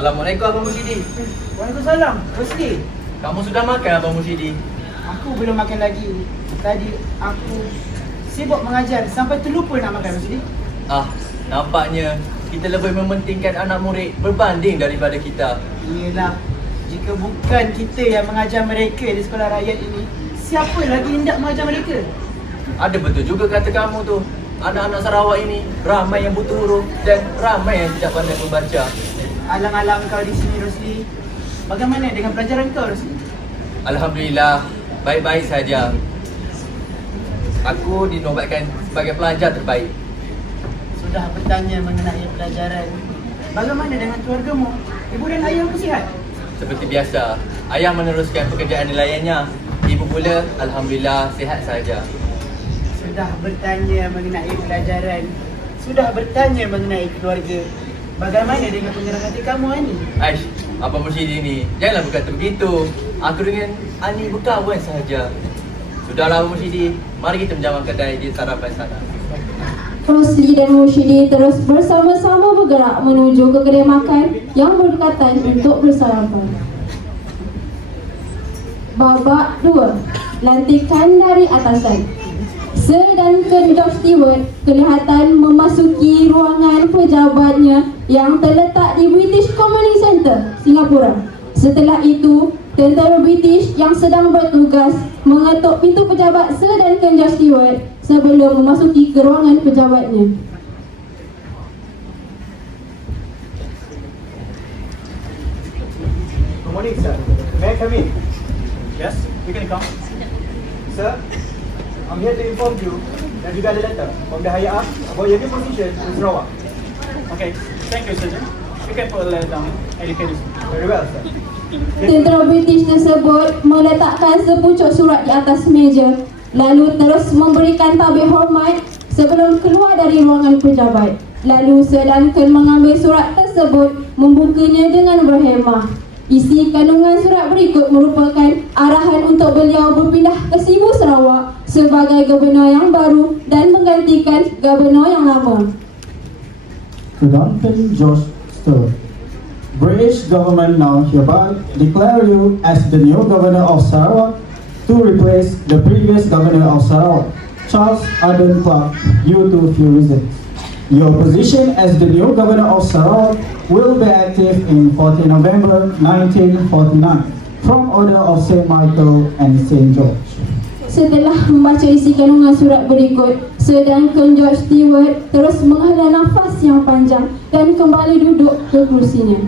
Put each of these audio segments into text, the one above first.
Assalamualaikum Abang Musyidi. Waalaikumsalam, Rosli. Kamu sudah makan Abang Musyidi? Aku belum makan lagi. Tadi aku sibuk mengajar sampai terlupa nak makan, Rosli. Nampaknya kita lebih mementingkan anak murid berbanding daripada kita. Iyalah, jika bukan kita yang mengajar mereka di sekolah rakyat ini, siapa lagi hendak mengajar mereka? Ada betul juga kata kamu tu. Anak-anak Sarawak ini ramai yang buta huruf dan ramai yang tidak pandai membaca. Alang-alang kau di sini, Rosli. Bagaimana dengan pelajaran kau, Rosli? Alhamdulillah, baik-baik saja. Aku dinobatkan sebagai pelajar terbaik. Sudah bertanya mengenai pelajaran. Bagaimana dengan keluargamu? Ibu dan ayahmu sihat? Seperti biasa, ayah meneruskan pekerjaan nelayannya. Ibu pula, Alhamdulillah, sihat saja. Sudah bertanya mengenai pelajaran. Sudah bertanya mengenai keluarga. Bagaimana dengan penggerak hati kamu, Ani? Aish, Abang Musyidi ni, janganlah berkata begitu. Aku dengan Ani berkawan sahaja. Sudahlah Abang Musyidi, mari kita menjamah kedai di sarapan sana. Rosli dan Musyidi terus bersama-sama bergerak menuju ke kedai makan yang berdekatan untuk bersarapan. Babak 2. Lantikan dari atasan. Sir dan Ken George Stewart kelihatan memasuki ruangan pejabatnya yang terletak di British Commonwealth Centre, Singapura. Setelah itu, tentera British yang sedang bertugas mengetuk pintu pejabat Sir dan Ken George Stewart sebelum memasuki ke ruangan pejabatnya. Good morning, sir. May I come in? Yes, you can come. Sir, I'm here to inform you that you got a letter from the higher up about your new position in Sarawak. Okay, thank you, Sergeant. You can put a letter down and you can just... Very well, sir. Tentera British tersebut meletakkan sepucuk surat di atas meja, lalu terus memberikan tabik hormat sebelum keluar dari ruangan pejabat. Lalu Sir Duncan mengambil surat tersebut, membukanya dengan berhemah. Isi kandungan surat berikut merupakan arahan untuk beliau berpindah ke Sibu Sarawak sebagai Gubernur yang baru dan menggantikan Gubernur yang lama. To Duncan George Stewart, British government now hereby declare you as the new Governor of Sarawak to replace the previous Governor of Sarawak, Charles Aden Clark, due to few reasons. Your position as the new Governor of Sarawak will be active in 14 November 1949 from order of St. Michael and St. George. Setelah membaca isi kandungan surat berikut, Sir Duncan George Stewart terus menghela nafas yang panjang dan kembali duduk ke kursinya.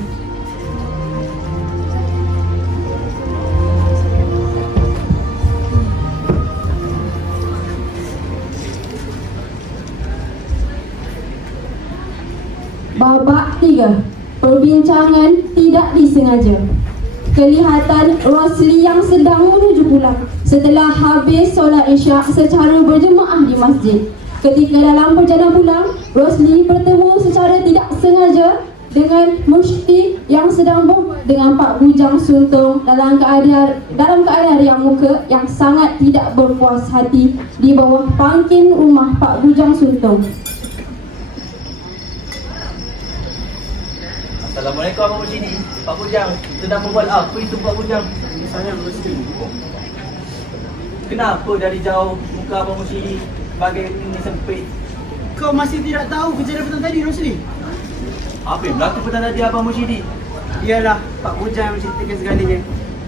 Babak 3. Perbincangan tidak disengaja. Kelihatan Rosli yang sedang menuju pulang setelah habis solat Isyak secara berjemaah di masjid. Ketika dalam perjalanan pulang, Rosli bertemu secara tidak sengaja dengan Mushti yang sedang berbual dengan Pak Bujang Suntung dalam keadaan riang muka yang sangat tidak berpuas hati di bawah pangkin rumah Pak Bujang Suntung. Assalamualaikum Abang Musyidi. Pak Bujang, sedang berbual apa itu Pak Bujang? Saya Rosli. Kenapa dari jauh muka Abang Musyidi bagai ini sempit? Kau masih tidak tahu kejadian petang tadi, Rosli? Apa yang berlaku petang tadi Abang Musyidi? Iyalah, Pak Bujang yang menceritakan segalanya.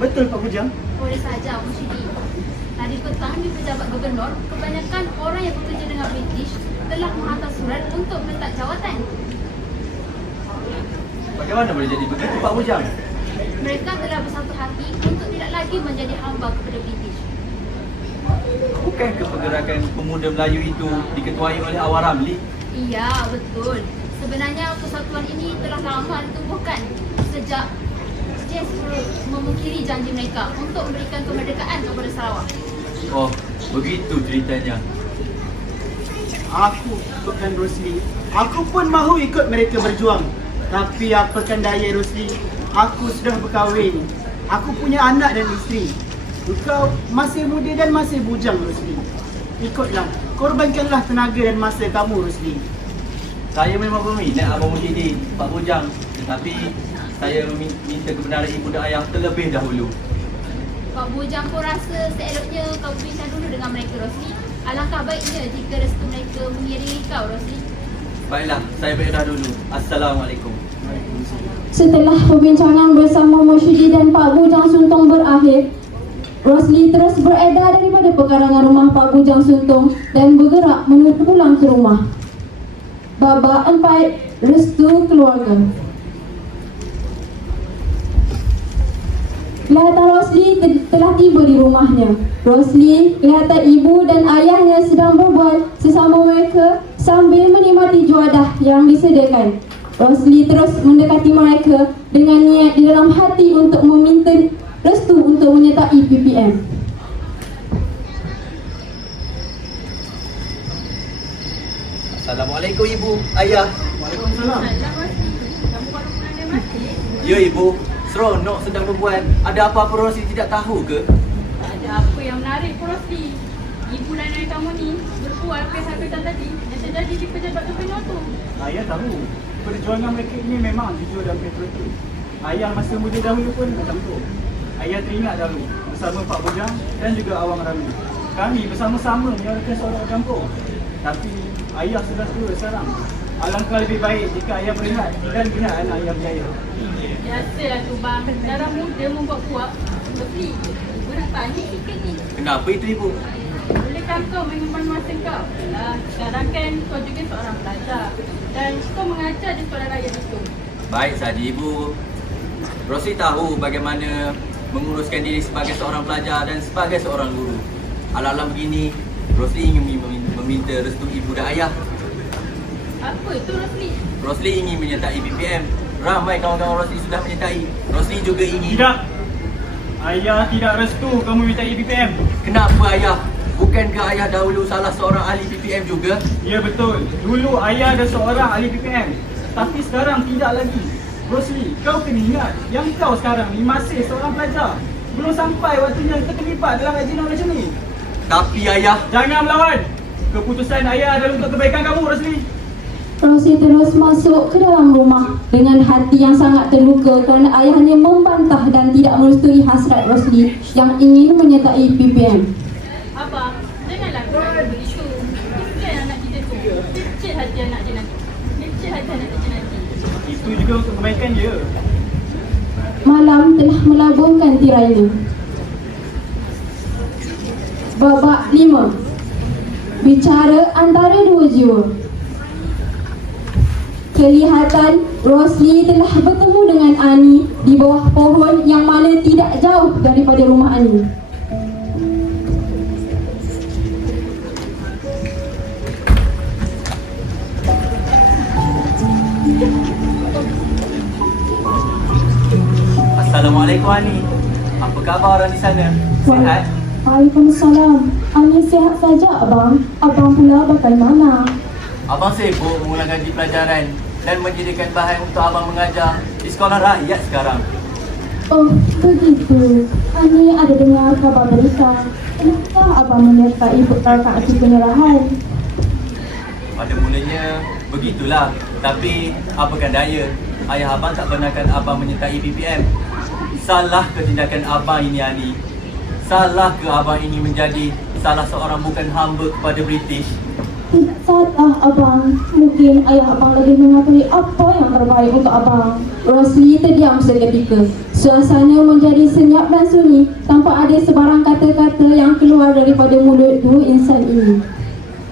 Betul, Pak Bujang? Boleh saja, Musyidi. Tadi petang di pejabat gubernur, kebanyakan orang yang bekerja dengan British telah menghantar surat untuk minta jawatan. Bagaimana boleh jadi begitu Pak Bujang? Mereka telah bersatu hati untuk tidak lagi menjadi hamba kepada British. Bukankah pergerakan pemuda Melayu itu diketuai oleh Awal Ramli? Iya, betul. Sebenarnya persatuan ini telah lama ditumbuhkan sejak James memungkiri janji mereka untuk memberikan kemerdekaan kepada Sarawak. Oh, begitu ceritanya. Aku ikutkan Rosli. Aku pun mahu ikut mereka berjuang. Tapi apakan daya, Rosli, aku sudah berkahwin. Aku punya anak dan isteri. Kau masih muda dan masih bujang, Rosli. Ikutlah, korbankanlah tenaga dan masa kamu, Rosli. Saya memang berminat Abang Musyidi, Pak Bujang. Tetapi saya minta kebenaran ibu dan ayah terlebih dahulu. Pak Bujang pun rasa seeloknya kau bincang dulu dengan mereka, Rosli. Alangkah baiknya jika restu mereka mengiringi kau, Rosli. Baiklah, saya berdah dulu. Assalamualaikum. Setelah perbincangan bersama Mursyidi dan Pak Bujang Suntong berakhir, Rosli terus beredar daripada pekarangan rumah Pak Bujang Suntong dan bergerak menuju pulang ke rumah. Babak 4, restu keluarga. Kelihatan Rosli telah tiba di rumahnya. Rosli kelihatan ibu dan ayahnya sedang berbual sesama mereka sambil menikmati juadah yang disediakan. Rosli terus mendekati mereka dengan niat di dalam hati untuk meminta restu untuk menyertai PPM. Assalamualaikum ibu, ayah. Waalaikumsalam. Kamu baru penanda mati? Ya ibu, seronok sedang berbual. Ada apa-apa Rosli tidak tahu ke? Tak ada apa yang menarik, Rosli. Ibu dan ayah kamu ni berbual kes-kesan tadi yang terjadi di pejabat terkenal tu. Ayah tahu, perjuangan mereka ini memang jujur dan betul-betul. Ayah masa muda dahulu pun macam tu. Ayah teringat dahulu bersama Pak Bujang dan juga Awang Rami. Kami bersama-sama menyuarakan suara campur. Tapi ayah sudah tua sekarang. Alangkah lebih baik jika ayah beringat dan binaan ayah berjaya. Biasalah tu bang, darah muda membuat kuat. Rosli, ibu nak tanya sikit ni. Kenapa itu ibu? Bolehkah kau mengumpan masa kau? Sekarang kan kau juga seorang pelajar dan kau mengajar di sekolah rakyat itu. Baik saja ibu. Rosli tahu bagaimana menguruskan diri sebagai seorang pelajar dan sebagai seorang guru. Ala-ala begini, Rosli ingin meminta restu ibu dan ayah. Apa itu Rosli? Rosli ingin menyertai PPM. Ramai kawan-kawan Rosli sudah menyertai. Rosli juga ingin. Tidak. Ayah tidak restu kamu minta BPM. Kenapa ayah? Bukankah ayah dahulu salah seorang ahli PPM juga? Ya betul. Dulu ayah ada seorang ahli PPM. Tapi sekarang tidak lagi. Rosli, kau kena ingat yang kau sekarang ni masih seorang pelajar. Belum sampai waktunya kita terlibat dalam ajian macam ni. Tapi ayah, Jangan melawan. Keputusan ayah adalah untuk kebaikan kamu, Rosli. Rosli terus masuk ke dalam rumah dengan hati yang sangat terluka kerana ayahnya membantah dan tidak merestui hasrat Rosli yang ingin menyertai PPM. Abang, janganlah kau nak berisu. Kesian anak kita tu. Kecil hati anak dia nanti. Kecil hati anak dia nanti. Itu juga untuk kebaikan dia. Malam telah melabuhkan tirainya. Babak 5. Bicara antara dua jiwa. Kelihatan Rosli telah bertemu dengan Ani di bawah pohon yang mana tidak jauh daripada rumah Ani. Assalamualaikum Ani. Apa khabar orang di sana? Sihat? Waalaikumsalam. Ani sihat saja abang. Abang pula bagaimana? Abang sibuk mengulang kaji pelajaran dan menjadikan bahan untuk abang mengajar di sekolah rakyat sekarang. Oh, begitu. Ani ada dengar kabar berita. Kenapa abang menyertai perkara aksi penyerahan? Pada mulanya begitulah. Tapi apakan daya, ayah abang tak benarkan abang menyertai PPM. Salah ke tindakan abang ini Ani? Salah ke abang ini menjadi salah seorang bukan hamba kepada British? Tidak salah abang. Mungkin ayah abang lagi mengetahui apa yang terbaik untuk abang. Rosli terdiam seketika. Suasana menjadi senyap dan sunyi tanpa ada sebarang kata-kata yang keluar daripada mulut dua insan ini.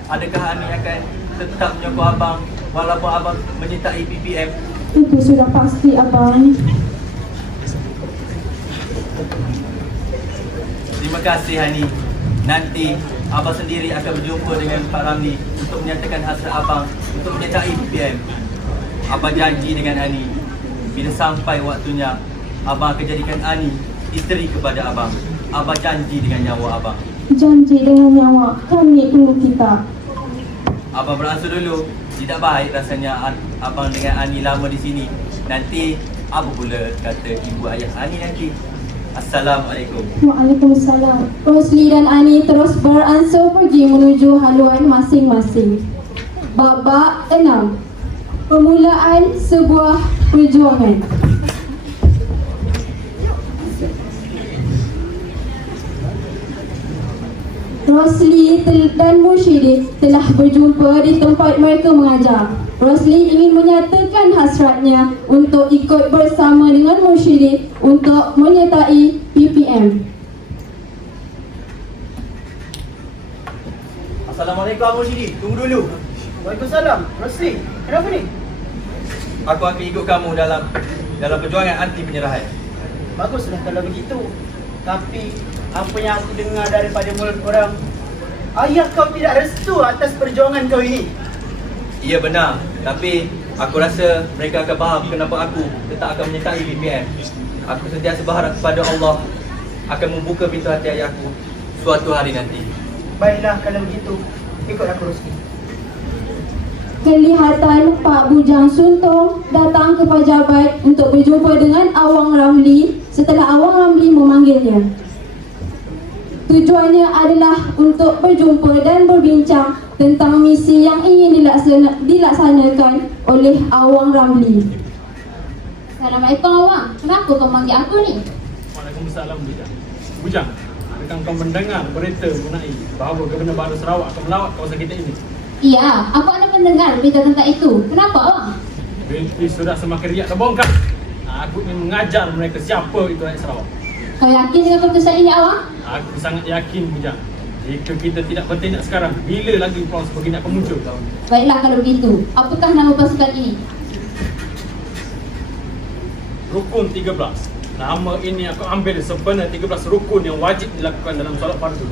Adakah Ani akan tetap menyokong abang walaupun abang menyertai PPM? Itu sudah pasti abang. Terima kasih Hani. Nanti abang sendiri akan berjumpa dengan Pak Ramli untuk menyatakan hasrat abang untuk menyertai PPM. Abang janji dengan Ani, bila sampai waktunya, abang akan jadikan Ani isteri kepada abang. Abang janji dengan nyawa abang. Janji dengan nyawa, kami tunggu kita. Abang beransur dulu. Tidak baik rasanya abang dengan Ani lama di sini. Nanti apa pula kata ibu ayah Ani nanti? Assalamualaikum. Waalaikumsalam. Rosli dan Ani terus beransur pergi menuju haluan masing-masing. Babak 6. Permulaan sebuah perjuangan. Rosli dan Mursyidi telah berjumpa di tempat mereka mengajar. Rosli ingin menyatakan hasratnya untuk ikut bersama dengan Mursyidi untuk menyertai PPM. Assalamualaikum Abang Mursyidi, tunggu dulu. Waalaikumsalam. Rosli, kenapa ni? Aku akan ikut kamu dalam perjuangan anti penyerahan. Baguslah kalau begitu. Tapi apa yang aku dengar daripada mulut orang, ayah kau tidak restu atas perjuangan kau ini. Ia benar, tapi aku rasa mereka akan faham kenapa aku tetap akan menyertai BPM. Aku sentiasa berharap kepada Allah akan membuka pintu hati ayah aku suatu hari nanti. Baiklah kalau begitu, ikut aku Rosli. Kelihatan Pak Bujang Suntong datang ke pejabat untuk berjumpa dengan Awang Ramli setelah Awang Ramli memanggilnya. Tujuannya adalah untuk berjumpa dan berbincang tentang misi yang ingin dilaksanakan oleh Awang Ramli. Assalamualaikum Awang, kenapa kau manggil aku ni? Waalaikumsalam Bujang. Bujang, adakah kau mendengar berita mengenai bahawa Gubernur Baru Sarawak akan melawat kawasan kita ini? Iya, aku ada mendengar berita tentang itu. Kenapa Awang? BNP sudah semakin riak terbongkar. Aku ingin mengajar mereka siapa itu rakyat Sarawak. Kau yakin dengan keputusan ini Awang? Aku sangat yakin Bujang. Jika kita tidak bertindak sekarang, bila lagi peluang sebegini akan muncul? Baiklah kalau begitu, apakah nama pasukan ini? Rukun 13. Nama ini aku ambil sebenarnya 13 rukun yang wajib dilakukan dalam solat fardu.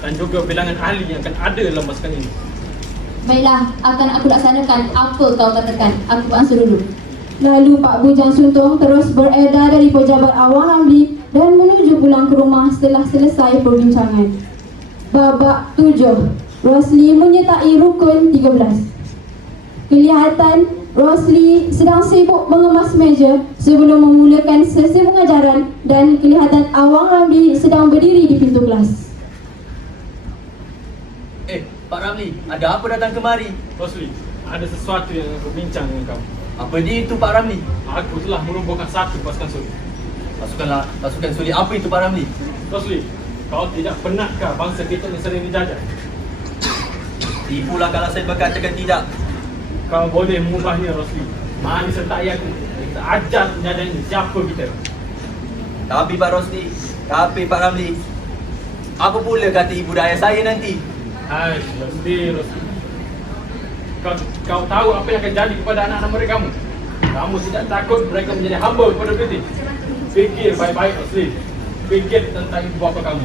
Dan juga bilangan ahli yang akan ada dalam pasukan ini. Baiklah, akan aku laksanakan apa kau katakan. Aku ansur dulu. Lalu Pak Bujang Suntong terus beredar dari pejabat Awang Ramli dan menuju pulang ke rumah setelah selesai perbincangan. Babak 7. Rosli menyertai rukun 13. Kelihatan Rosli sedang sibuk mengemas meja sebelum memulakan sesi pengajaran dan kelihatan Awang Ramli sedang berdiri di pintu kelas. Pak Ramli, ada apa datang kemari? Rosli, ada sesuatu yang aku bincang dengan kamu. Apa dia itu Pak Ramli? Aku telah merobohkan satu pasukan suli. Pasukan suli apa itu Pak Ramli? Rosli, kau tidak pernahkah bangsa kita ni sering dijajah? Tipulah kalau saya berkatakan tidak. Kau boleh mengubahnya Rosli. Mari sertai aku. Kita ajar penjajah ini siapa kita. Tapi Pak Ramli, apa pula kata ibu dan ayah saya nanti? Hai, Rosli. Kau tahu apa yang akan jadi kepada anak-anak mereka kamu? Kamu tidak takut mereka menjadi hamba kepada British? Fikir baik-baik Rosli. Fikir tentang ibu bapa kamu.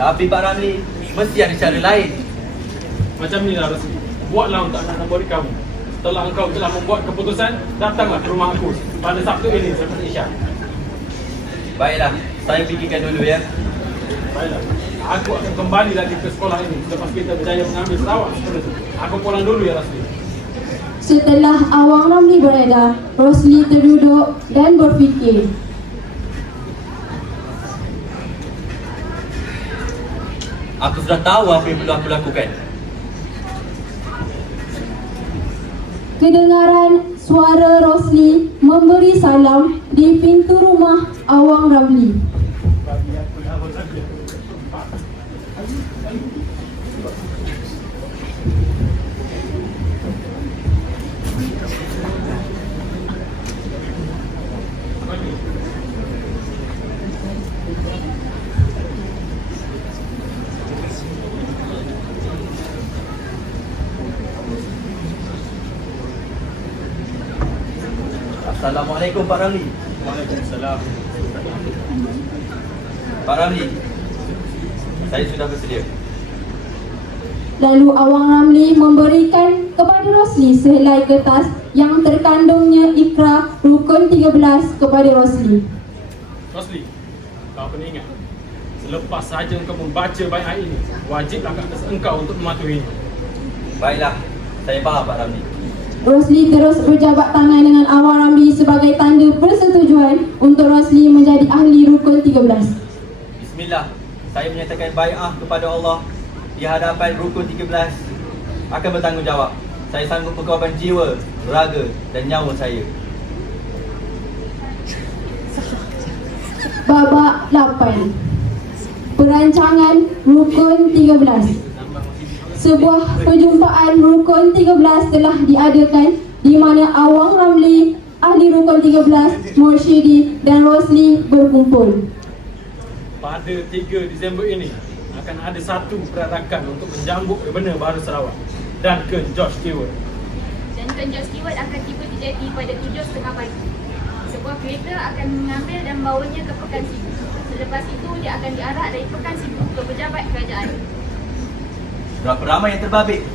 Tapi Pak Ramli, mesti ada cara lain. Macam ni lah Rosli. Buatlah untuk anak-anak murid kamu. Setelah engkau telah membuat keputusan, datanglah ke rumah aku pada Sabtu ini selepas Isyak. Baiklah, saya fikirkan dulu ya. Baiklah. Aku akan kembali lagi ke sekolah ini selepas kita berjaya mengambil Sarawak seperti itu. Aku pulang dulu ya Rosli. Setelah Awang Ramli beredar, Rosli terduduk dan berfikir. Aku sudah tahu apa yang perlu aku lakukan. Kedengaran suara Rosli memberi salam di pintu rumah Awang Ramli. Assalamualaikum Pak Ramli. Waalaikumsalam. Pak Ramli, saya sudah bersedia. Lalu Awang Ramli memberikan kepada Rosli sehelai kertas yang terkandungnya ikrar rukun 13 kepada Rosli. Rosli, kau kena ingat, selepas saja engkau membaca baiat ini, wajiblah ke atas engkau untuk mematuhinya. Baiklah, saya faham Pak Ramli. Rosli terus berjabat tangan dengan Awang Ramli sebagai tanda persetujuan untuk Rosli menjadi ahli rukun 13. Bismillah, saya menyatakan bai'ah kepada Allah di hadapan rukun 13 akan bertanggungjawab. Saya sanggup berkorban jiwa, raga dan nyawa saya. Babak 8. perancangan Rukun 13. Sebuah perjumpaan Rukun 13 telah diadakan di mana Awang Ramli, ahli Rukun 13, Morsyidi dan Rosli berkumpul. Pada 3 Disember ini akan ada satu perarakan untuk menjambut Gubernur baru Sarawak, Duncan George Stewart. Duncan George Stewart akan tiba di JT pada 7.30 pagi. Sebuah kereta akan mengambil dan membawanya ke Pekan Sibu. Selepas itu dia akan diarak dari Pekan Sibu ke pejabat kerajaan. Berapa ramai yang terbabit?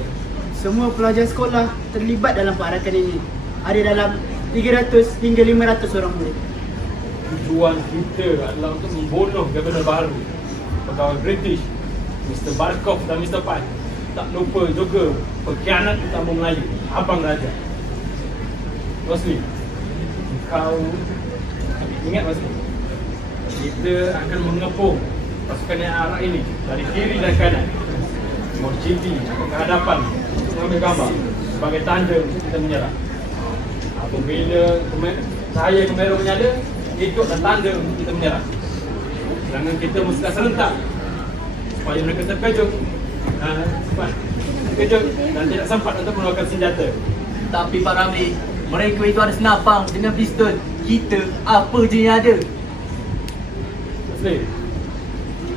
Semua pelajar sekolah terlibat dalam perarakan ini. Ada dalam 300 hingga 500 orang murid. Tujuan kita adalah untuk membunuh Gubernur baru, pegawai British, Mr. Barkov dan Mr. Pai. Tak lupa juga pengkhianat utama Melayu, Abang Raja. Rosli, kau ingat Rosli? Kita akan mengepung pasukan yang arah ini dari kiri dan kanan. Morsyidi akan ke hadapan untuk mengambil gambar sebagai tanda untuk kita menyerang. Apabila cahaya kemerah menyala, itu adalah tanda untuk kita menyerang. Serangan kita mesti serentak supaya mereka terkejut, dan tidak sempat untuk mengeluarkan senjata. Tapi Pak Ramli, mereka itu ada senapang dengan pistol. Kita apa je yang ada? Muslim,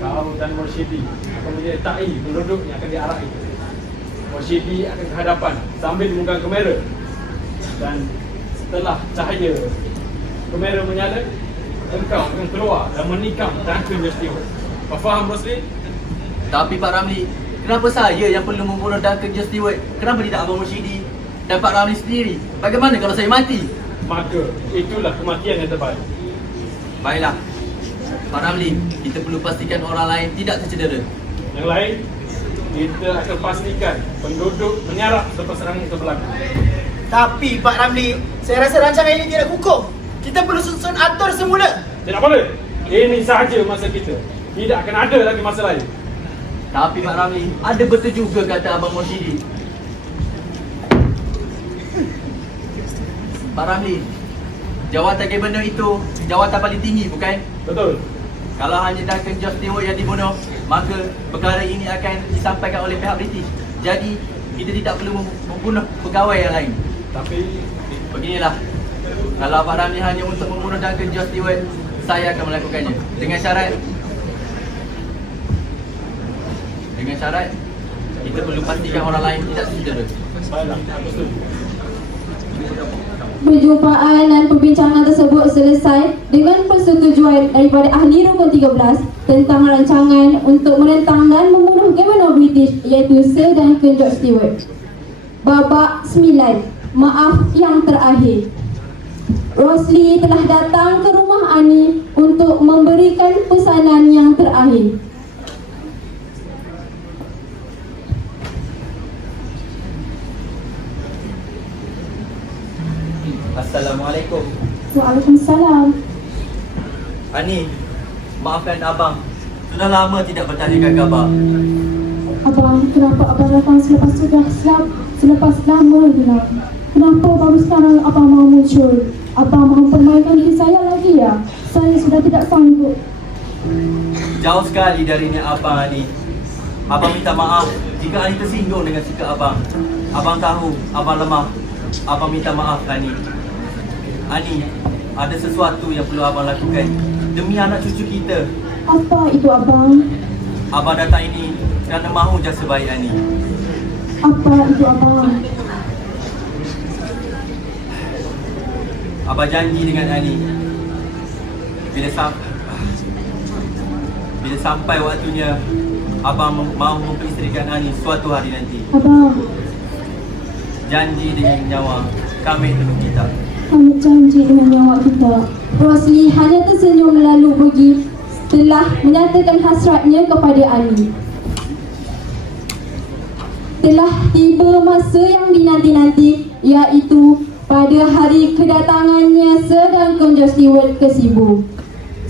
kau dan Morsyidi akan menyertai penduduk yang akan diarak itu. Morsyidi akan ke hadapan sambil memegang kamera, dan setelah cahaya kamera menyala, engkau akan keluar dan menikam Duncan George Stewart. Kau faham, Rosli? Tapi Pak Ramli, kenapa saya yang perlu membunuh Duncan George Stewart? Kenapa tidak Abang Morsyidi dan Pak Ramli sendiri? Bagaimana kalau saya mati? Maka itulah kematian yang terbaik. Baiklah Pak Ramli, kita perlu pastikan orang lain tidak tercedera. Yang lain, kita akan pastikan penduduk menyarap selepas serangan itu berlaku. Tapi Pak Ramli, saya rasa rancangan ini tidak kukuh. Kita perlu susun atur semula. Tidak boleh. Ini sahaja masa kita. Tidak akan ada lagi masa lain. Tapi Pak Ramli, ada betul juga kata Abang Morsyidi. Pak Ramli, jawatan Gubernur itu jawatan paling tinggi bukan? Betul. Kalau hanya Duncan George Stewart yang dibunuh, maka perkara ini akan disampaikan oleh pihak British. Jadi, kita tidak perlu membunuh pegawai yang lain. Tapi Beginilah, kalau Pak Ramli hanya untuk membunuh Duncan George Stewart, saya akan melakukannya. Dengan syarat, kita perlu pastikan orang lain tidak tercedera. baiklah, aku setuju. Perjumpaan dan perbincangan tersebut selesai dengan persetujuan daripada ahli Rukun 13 tentang rancangan untuk menentang dan membunuh Gubernur British iaitu Sir Duncan George Stewart. Babak 9, maaf yang terakhir. Rosli telah datang ke rumah Ani untuk memberikan pesanan yang terakhir. Assalamualaikum. Waalaikumsalam. Ani, maafkan Abang. Sudah lama tidak bertanyakan khabar. Abang, kenapa abang datang selepas lama hilang? Kenapa baru sekarang abang mau muncul? Abang mahu permainkan diri saya lagi ya? Saya sudah tidak sanggup. Jauh sekali dari niat Abang, Ani. Abang minta maaf jika Ani tersinggung dengan sikap Abang. Abang tahu Abang lemah. Abang minta maaf, Ani. Ani, ada sesuatu yang perlu Abang lakukan demi anak cucu kita. Apa itu abang? Abang datang ini kerana mahu jasa baik Ani. Apa itu abang? Abang janji dengan Ani, bila sampai waktunya, Abang mahu memperisterikan Ani suatu hari nanti. Abang, Janji dengan nyawa kami temu kita. kami janji dengan nyawa kita. Rosli hanya tersenyum lalu pergi setelah menyatakan hasratnya kepada Ani. Telah tiba masa yang dinanti-nanti, iaitu pada hari kedatangannya Sir Duncan George Stewart ke Sibu.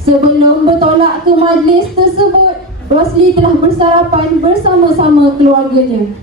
Sebelum bertolak ke majlis tersebut, Rosli telah bersarapan bersama-sama keluarganya.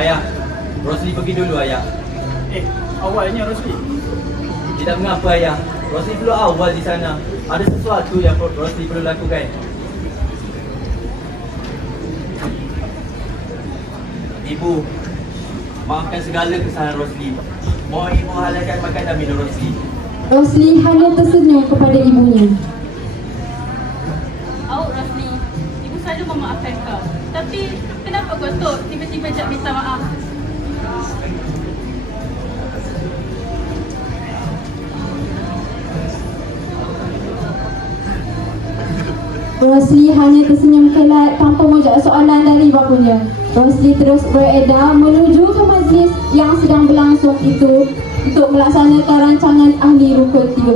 Ayah, Rosli pergi dulu ayah. Awalnya Rosli. Tidak mengapa ayah. Rosli perlu awal di sana. Ada sesuatu yang Rosli perlu lakukan. Ibu, maafkan segala kesalahan Rosli. Mohon ibu halalkan makan dan minum Rosli. Rosli hanya tersenyum kepada ibunya. Rosli, ibu selalu memaafkan kau. Tapi kenapa kau tu tiba-tiba jak minta maaf? Rosli hanya tersenyum kelat tanpa menjawab soalan dari bapanya. Rosli terus beredar menuju ke majlis yang sedang berlangsung itu untuk melaksanakan rancangan ahli rukun 13.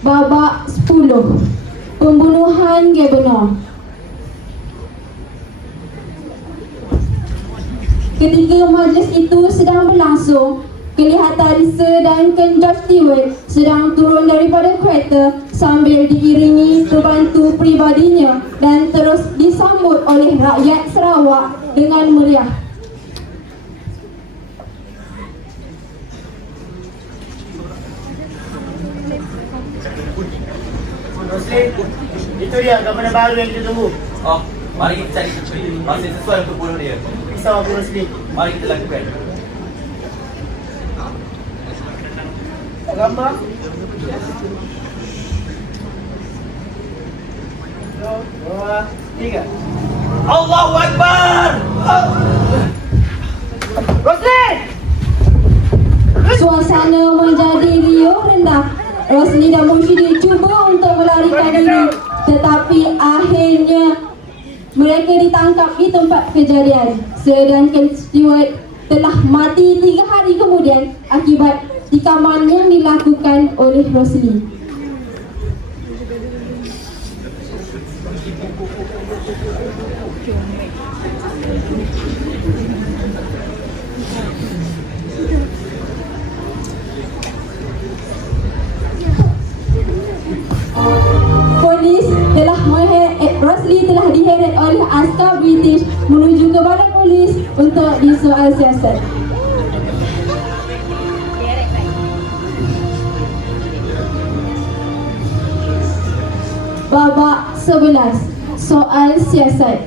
Babak 10. Pembunuhan Gabenor. Ketika majlis itu sedang berlangsung, kelihatan Sir Duncan George Stewart sedang turun daripada kereta sambil diiringi pembantu pribadinya dan terus disambut oleh rakyat Sarawak dengan meriah. Rosli, itu dia governor baru yang kita tunggu. Oh, mari kita cari masih sesuai untuk bunuh dia. Risau aku Rosli. Mari kita lakukan. Gambar. 2, 3. Allahu Akbar! Rosli! Suasana menjadi riuh rendah. Rosli dan Mursyidi cuba untuk melarikan diri, tetapi akhirnya mereka ditangkap di tempat kejadian. Sir Duncan Stewart telah mati 3 hari kemudian akibat tikaman yang dilakukan oleh Rosli. Rosli telah diheret oleh askar British menuju ke badan polis untuk disoal siasat. Babak 11. Soal siasat.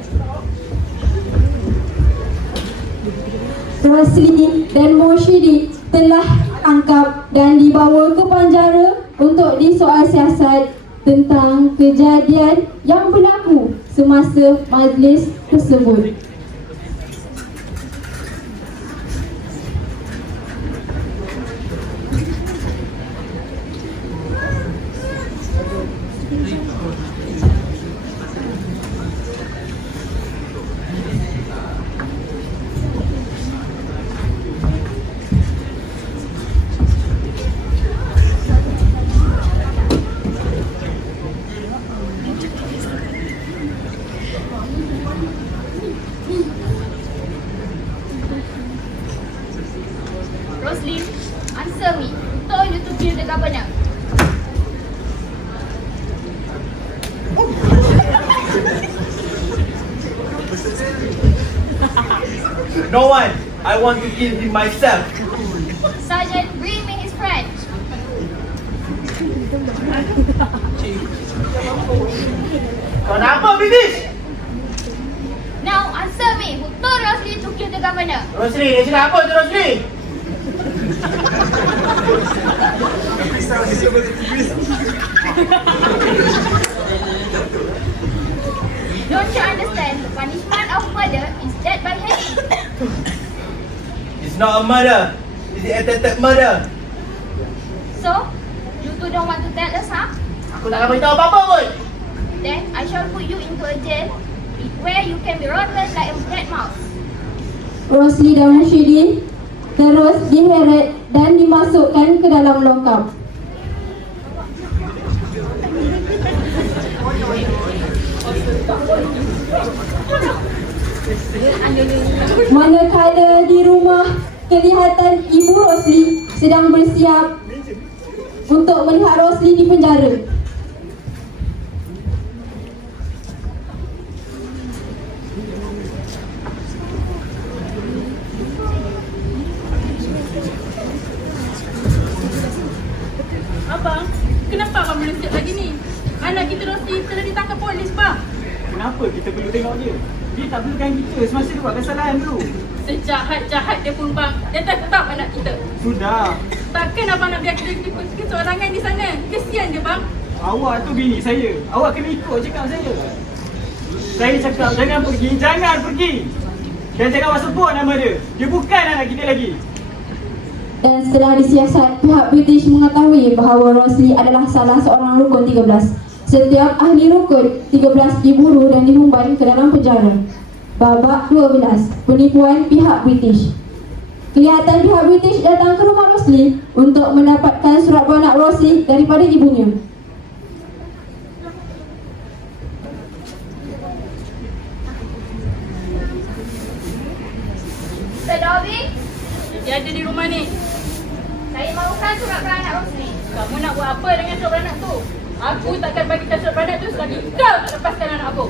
Rosli dan Mursyidi telah tangkap dan dibawa ke penjara untuk disoal siasat tentang kejadian yang berlaku semasa majlis tersebut. Rosli, answer me. Who told you to kill the governor? No one. I want to kill him myself. Sergeant, bring me his friend. Kau nak apa, British? Now answer me. Who told Rosli to kill the governor? Rosli, dia cakap apa tu Rosli? Don't you understand? The punishment of murder is death by hanging. It's not a murder. It's an attempted murder. So, you two don't want to tell us, huh? Aku tak akan beritahu apa-apa pun. Then I shall put you into a jail where you can be rotten like a dead mouse. Rosli dan Mursyidi terus diheret dan dimasukkan ke dalam lokap. Manakala di rumah, kelihatan ibu Rosli sedang bersiap untuk melihat Rosli di penjara. kenapa kita perlu tengok dia? Dia tak perlukan kita semasa dia buat kesalahan tu. Sejahat-jahat dia pun bang, dia tak tetap anak kita. Sudah. Takkan abang nak biar kita kesorangan di sana? Kesian dia bang. Awak tu bini saya. Awak kena ikut cakap saya. Saya cakap jangan pergi, jangan pergi. Dan jangan awak sebut nama dia. Dia bukan anak kita lagi. Dan setelah disiasat, pihak British mengetahui bahawa Rosli adalah salah seorang rukun 13. Setiap ahli rukun 13 diburu dan dihumban ke dalam penjara. Babak 12. Penipuan pihak British. Kelihatan pihak British datang ke rumah Rosli untuk mendapatkan surat beranak Rosli daripada ibunya. Mr. Dobby, Dia ada di rumah ni. saya mahukan surat beranak Rosli. Kamu nak buat apa dengan surat beranak tu? Aku takkan bagikan surat beranak tu selagi kau tak lepaskan anak aku.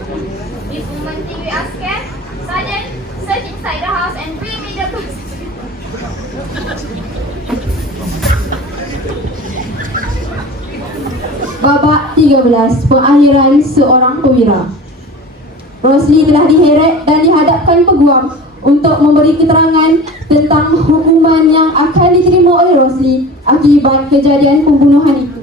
This woman think we are scared. Sergeant, search inside the house and bring me the books. Babak 13. Pengakhiran seorang perwira. Rosli telah diheret dan dihadapkan peguam untuk memberi keterangan tentang hukuman yang akan diterima oleh Rosli akibat kejadian pembunuhan itu.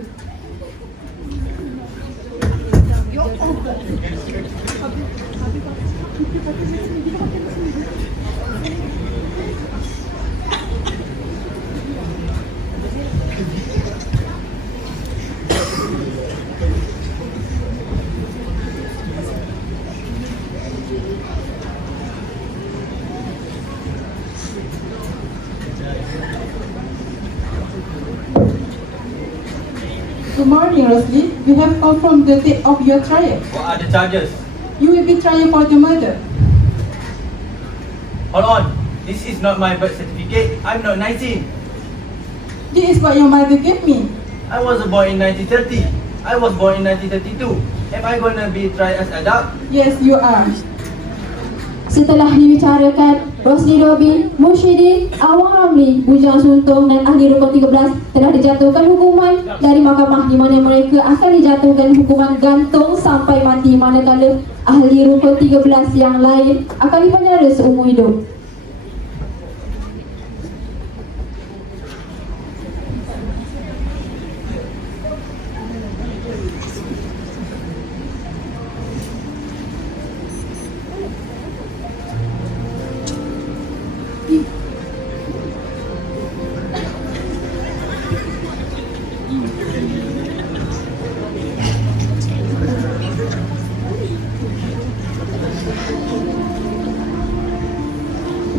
Good morning, Rosli. We have confirmed the date of your trial. What are the charges? You will be tried for the murder. Hold on. This is not my birth certificate. I'm not 19. This is what your mother gave me. I was born in 1930. I was born in 1932. Am I gonna be tried as adult? Yes, you are. Setelah dibicarakan, Rosli Dobby, Mursyidin, Awang Ramli, Bujang Suntung dan ahli rukun 13 telah dijatuhkan hukuman dari mahkamah di mana mereka akan dijatuhkan hukuman gantung sampai mati, manakala ahli rukun 13 yang lain akan dipenjara seumur hidup.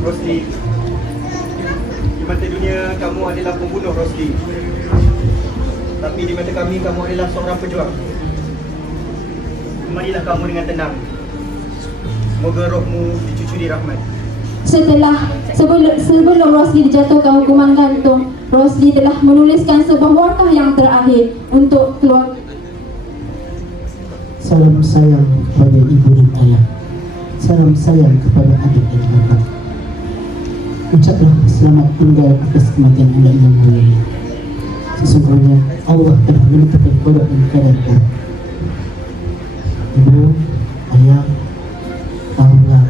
Rosli, di mata dunia kamu adalah pembunuh, Rosli. Tapi di mata kami kamu adalah seorang pejuang. Kemarilah kamu dengan tenang. Semoga rohmu dicucuri rahmat. Sebelum Rosli dijatuhkan hukuman gantung, Rosli telah menuliskan sebuah warkah yang terakhir untuk keluarga. Salam sayang kepada ibu dan ayah. Salam sayang kepada adik dan kakak. Ucaplah selamat tinggal atas kematian anda yang mulia. Sesungguhnya Allah telah menetapkan kodok dan kadar. Ibu, ayah, tahulah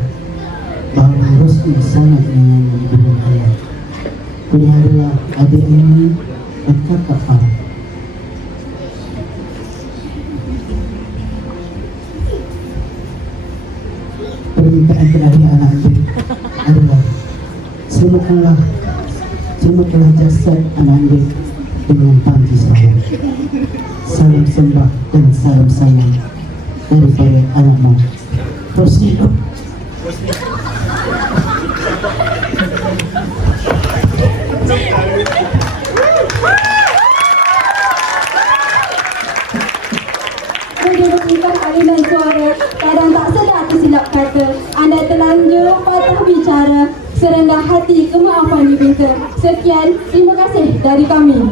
bahawa Rosli sangat menyayangi ibu dan ayah. Peliharalah adik ini dan kakak Farah. Permintaan terakhir anak itu adalah selamatkanlah jasad anak anda dengan panji salam. Salam sembah dan salam sayang daripada anakmu Rosli. Menjadikan aliran suara kadang tak sedar tersilap kata. Anda terlanjur patah bicara. Serendah hati kemaafan diminta. Sekian, terima kasih dari kami.